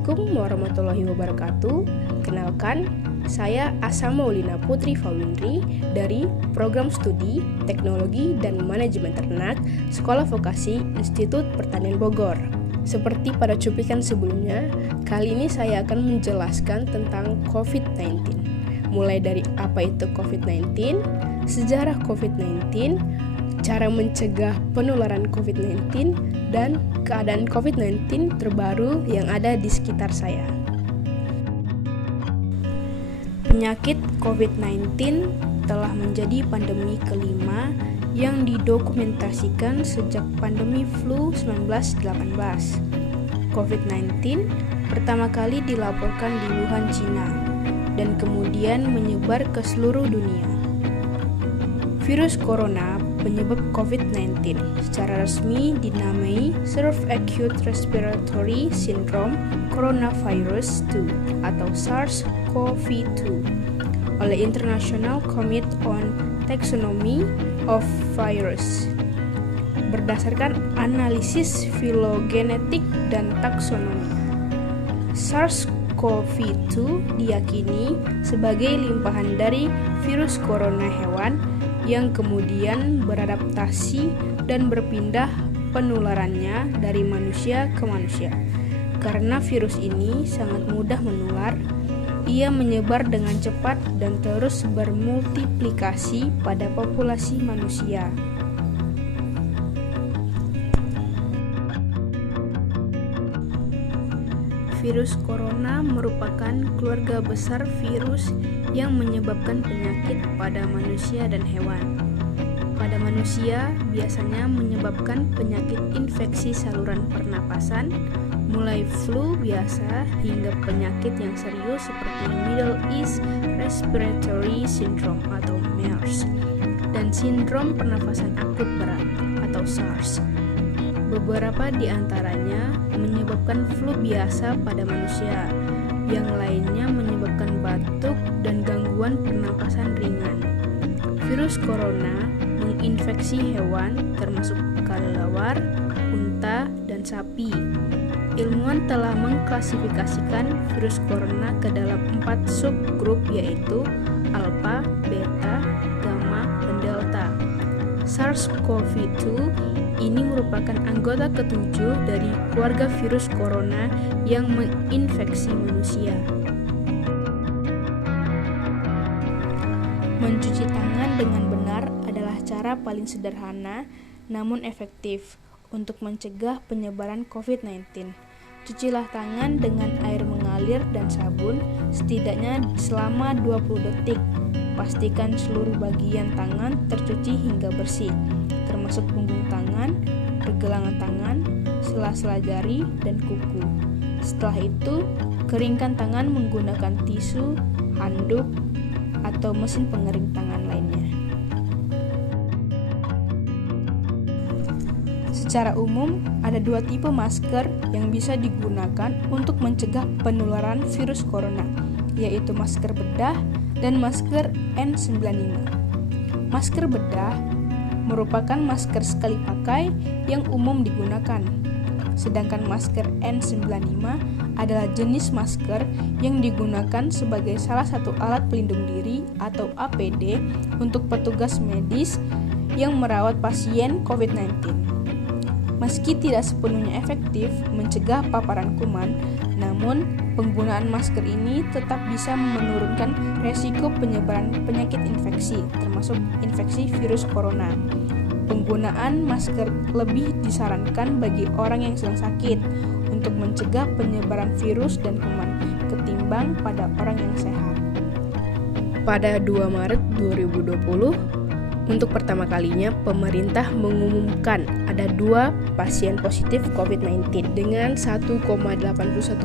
Assalamualaikum warahmatullahi wabarakatuh. Kenalkan, saya Asa Maulina Putri Fawindri dari Program Studi Teknologi dan Manajemen Ternak Sekolah Vokasi Institut Pertanian Bogor. Seperti pada cuplikan sebelumnya, kali ini saya akan menjelaskan tentang COVID-19. Mulai dari apa itu COVID-19, sejarah COVID-19, cara mencegah penularan COVID-19, dan keadaan COVID-19 terbaru yang ada di sekitar saya. Penyakit COVID-19 telah menjadi pandemi kelima yang didokumentasikan sejak pandemi flu 1918. COVID-19 pertama kali dilaporkan di Wuhan, Cina, dan kemudian menyebar ke seluruh dunia. Virus corona penyebab COVID-19 secara resmi dinamai Severe Acute Respiratory Syndrome Coronavirus 2 atau SARS-CoV-2 oleh International Committee on Taxonomy of Virus. Berdasarkan analisis filogenetik dan taksonomi, SARS-CoV-2 diyakini sebagai limpahan dari virus corona hewan yang kemudian beradaptasi dan berpindah penularannya dari manusia ke manusia. Karena virus ini sangat mudah menular, ia menyebar dengan cepat dan terus bermultiplikasi pada populasi manusia. Virus corona merupakan keluarga besar virus yang menyebabkan penyakit pada manusia dan hewan. Pada manusia, biasanya menyebabkan penyakit infeksi saluran pernapasan, mulai flu biasa hingga penyakit yang serius seperti Middle East Respiratory Syndrome atau MERS, dan sindrom pernafasan akut berat atau SARS. Beberapa di antaranya menyebabkan flu biasa pada manusia, yang lainnya menyebabkan batuk dan gangguan pernapasan ringan. Virus corona menginfeksi hewan termasuk kelelawar, unta, dan sapi. Ilmuwan telah mengklasifikasikan virus corona ke dalam 4 subgrup yaitu alpha, beta, gamma, dan delta. SARS-CoV-2 ini merupakan anggota ketujuh dari keluarga virus corona yang menginfeksi manusia. Mencuci tangan dengan benar adalah cara paling sederhana namun efektif untuk mencegah penyebaran COVID-19. Cucilah tangan dengan air mengalir dan sabun setidaknya selama 20 detik. Pastikan seluruh bagian tangan tercuci hingga bersih, termasuk punggung tangan, pergelangan tangan, sela-sela jari, dan kuku. Setelah itu, keringkan tangan menggunakan tisu, handuk, atau mesin pengering tangan lainnya. Secara umum, ada 2 tipe masker yang bisa digunakan untuk mencegah penularan virus corona, yaitu masker bedah dan masker N95. Masker bedah merupakan masker sekali pakai yang umum digunakan, sedangkan masker N95 adalah jenis masker yang digunakan sebagai salah satu alat pelindung diri atau APD untuk petugas medis yang merawat pasien COVID-19. Meski tidak sepenuhnya efektif mencegah paparan kuman, namun penggunaan masker ini tetap bisa menurunkan resiko penyebaran penyakit infeksi, termasuk infeksi virus corona. Penggunaan masker lebih disarankan bagi orang yang sedang sakit untuk mencegah penyebaran virus dan kuman ketimbang pada orang yang sehat. Pada 2 Maret 2020, untuk pertama kalinya pemerintah mengumumkan ada 2 pasien positif COVID-19 dengan 1,81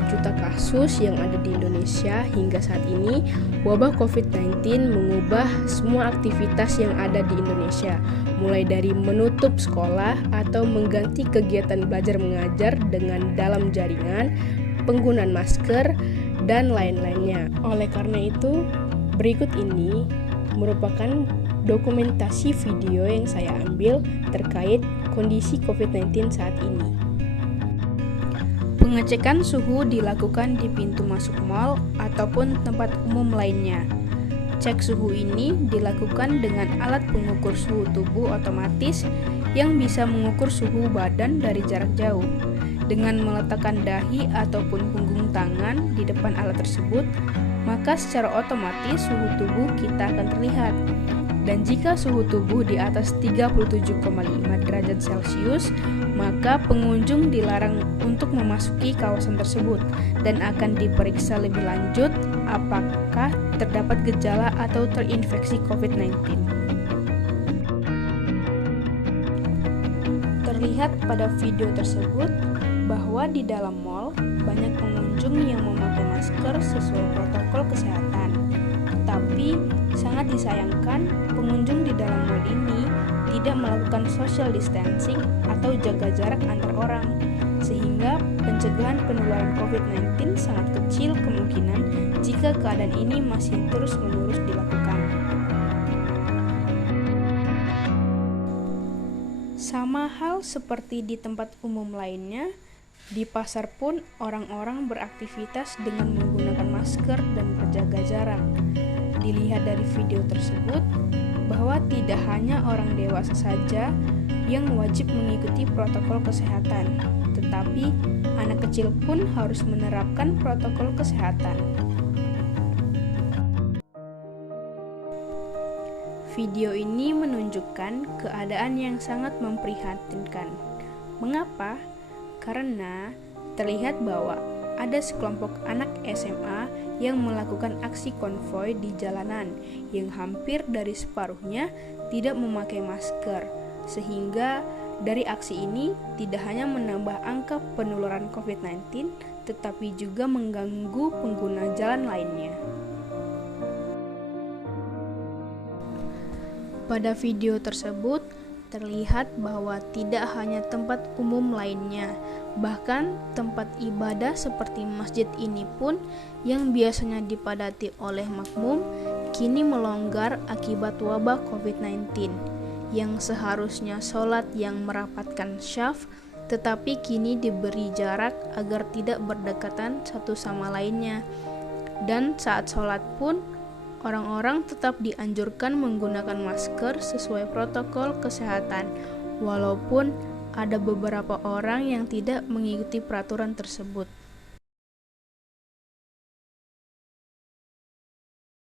juta kasus yang ada di Indonesia. Hingga saat ini, wabah COVID-19 mengubah semua aktivitas yang ada di Indonesia, mulai dari menutup sekolah atau mengganti kegiatan belajar mengajar dengan dalam jaringan, penggunaan masker, dan lain-lainnya. Oleh karena itu, berikut ini merupakan dokumentasi video yang saya ambil terkait kondisi COVID-19 saat ini. Pengecekan suhu dilakukan di pintu masuk mal ataupun tempat umum lainnya. Cek suhu ini dilakukan dengan alat pengukur suhu tubuh otomatis yang bisa mengukur suhu badan dari jarak jauh. Dengan meletakkan dahi ataupun punggung tangan di depan alat tersebut, maka secara otomatis suhu tubuh kita akan terlihat. Dan jika suhu tubuh di atas 37,5 derajat Celcius, maka pengunjung dilarang untuk memasuki kawasan tersebut dan akan diperiksa lebih lanjut apakah terdapat gejala atau terinfeksi COVID-19. Terlihat pada video tersebut bahwa di dalam mal banyak pengunjung yang memakai masker sesuai protokol kesehatan. Tetapi sangat disayangkan pengunjung di dalam mal ini tidak melakukan social distancing atau jaga jarak antar orang, sehingga pencegahan penularan COVID-19 sangat kecil kemungkinan jika keadaan ini masih terus-menerus dilakukan. Sama hal seperti di tempat umum lainnya, di pasar pun orang-orang beraktivitas dengan menggunakan masker dan berjaga jarak. Dilihat dari video tersebut bahwa tidak hanya orang dewasa saja yang wajib mengikuti protokol kesehatan, tetapi anak kecil pun harus menerapkan protokol kesehatan. Video ini menunjukkan keadaan yang sangat memprihatinkan. Mengapa? Karena terlihat bahwa ada sekelompok anak SMA yang melakukan aksi konvoi di jalanan yang hampir dari separuhnya tidak memakai masker, sehingga dari aksi ini tidak hanya menambah angka penularan COVID-19, tetapi juga mengganggu pengguna jalan lainnya. Pada video tersebut, terlihat bahwa tidak hanya tempat umum lainnya, bahkan tempat ibadah seperti masjid ini pun yang biasanya dipadati oleh makmum, kini melonggar akibat wabah COVID-19, yang seharusnya sholat yang merapatkan syaf, tetapi kini diberi jarak agar tidak berdekatan satu sama lainnya. Dan saat sholat pun, orang-orang tetap dianjurkan menggunakan masker sesuai protokol kesehatan, walaupun ada beberapa orang yang tidak mengikuti peraturan tersebut.